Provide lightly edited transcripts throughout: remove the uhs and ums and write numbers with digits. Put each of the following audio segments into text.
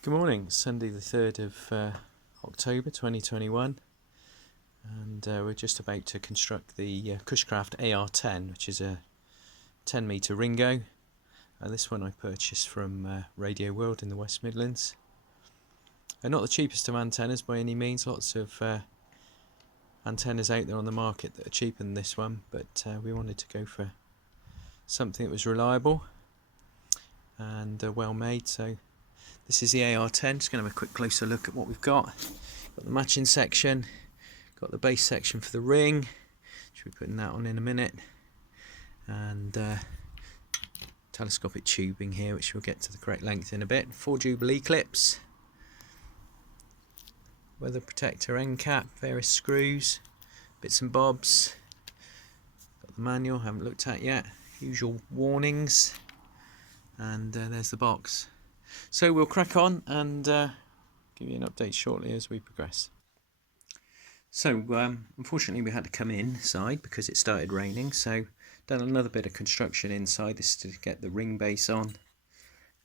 Good morning, Sunday the 3rd of October 2021, and we're just about to construct the Cushcraft AR-10, which is a 10 metre Ringo. This one I purchased from Radio World in the West Midlands. Not the cheapest of antennas by any means, lots of antennas out there on the market that are cheaper than this one, but we wanted to go for something that was reliable and well made. So this is the AR-10. Just going to have a quick closer look at what we've got. Got the matching section, got the base section for the ring, should be putting that on in a minute, and telescopic tubing here, which we'll get to the correct length in a bit. 4 Jubilee clips, weather protector end cap, various screws, bits and bobs. Got the manual, haven't looked at yet, usual warnings, and there's the box. So we'll crack on and give you an update shortly as we progress. So unfortunately we had to come inside because it started raining, so done another bit of construction inside. This is to get the ring base on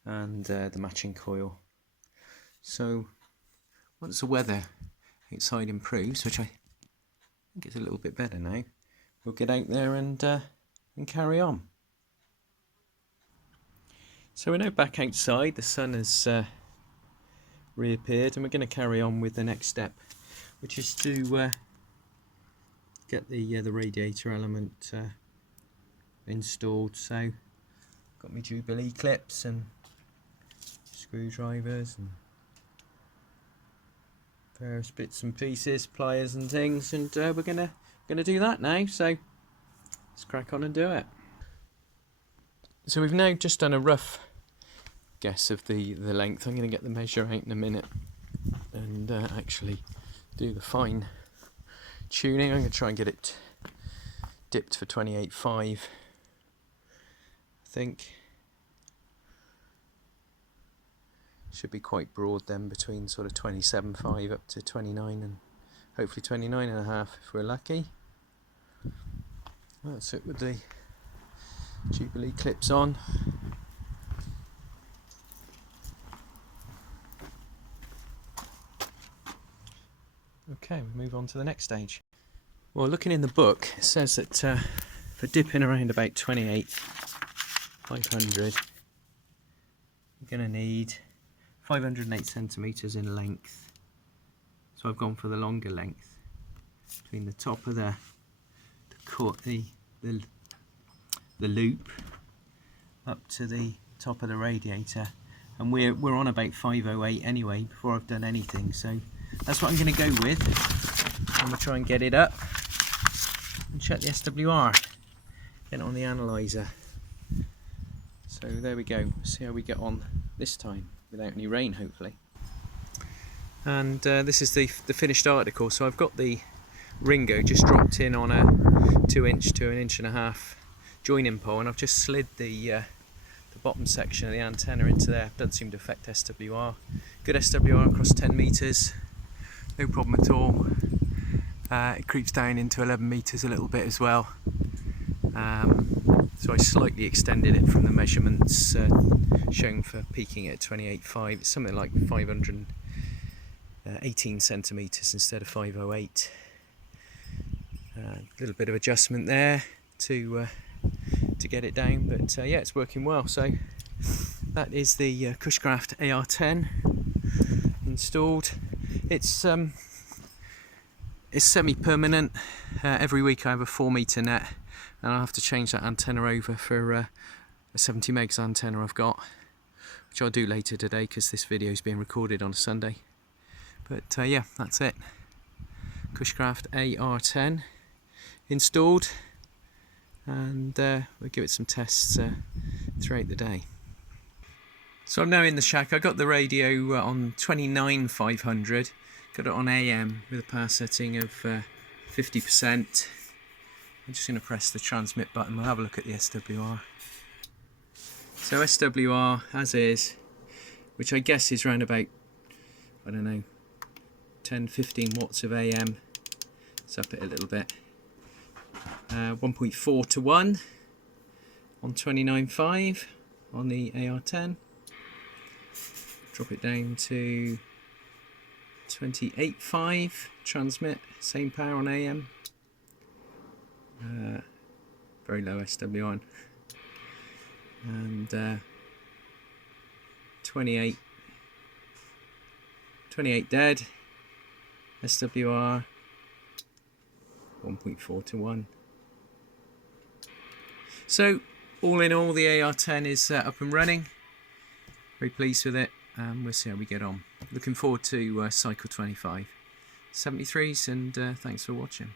and the matching coil. So once the weather outside improves, which I think is a little bit better now, we'll get out there and carry on. So we're now back outside, the sun has reappeared, and we're going to carry on with the next step, which is to get the radiator element installed. So got my Jubilee clips and screwdrivers and various bits and pieces, pliers and things, and we're gonna do that now. So let's crack on and do it. So we've now just done a rough guess of the length. I'm going to get the measure out in a minute and actually do the fine tuning. I'm going to try and get it dipped for 28.5, I think. Should be quite broad then, between sort of 27.5 up to 29 and hopefully 29.5 if we're lucky. That's it with the Jubilee clips on. Okay, we'll move on to the next stage. Well, looking in the book, it says that for dipping around about 28.500, you're going to need 508 centimetres in length. So I've gone for the longer length, between the top of the loop up to the top of the radiator, and we're on about 508 anyway before I've done anything, so that's what I'm going to go with. I'm going to try and get it up and check the SWR, get it on the analyzer. So there we go, see how we get on this time without any rain, hopefully. And this is the finished article. So I've got the Ringo just dropped in on a 2" to 1.5" joining pole, and I've just slid the bottom section of the antenna into there. Doesn't seem to affect SWR. Good SWR across 10 metres, no problem at all. It creeps down into 11 metres a little bit as well. So I slightly extended it from the measurements shown for peaking at 28.5. It's something like 518 centimetres instead of 508. A little bit of adjustment there to get it down, but yeah, it's working well. So that is the Cushcraft AR-10 installed. It's semi-permanent. Every week I have a 4 metre net, and I'll have to change that antenna over for a 70 megs antenna I've got, which I'll do later today because this video is being recorded on a Sunday. But yeah, that's it. Cushcraft AR-10 installed, and we'll give it some tests throughout the day. So I'm now in the shack. I got the radio on 29.500, got it on AM with a power setting of 50%. I'm just going to press the transmit button. We'll have a look at the SWR. So SWR as is, which I guess is around about, I don't know, 10-15 watts of AM. Let's up it a little bit. 1.4 to 1 on 29.5 on the AR-10. Drop it down to 28.5 transmit, same power on AM. Very low SWR, and 28 dead, SWR 1.4 to 1. So all in all, the AR-10 is up and running. Very pleased with it. We'll see how we get on. Looking forward to cycle 25. 73s, and thanks for watching.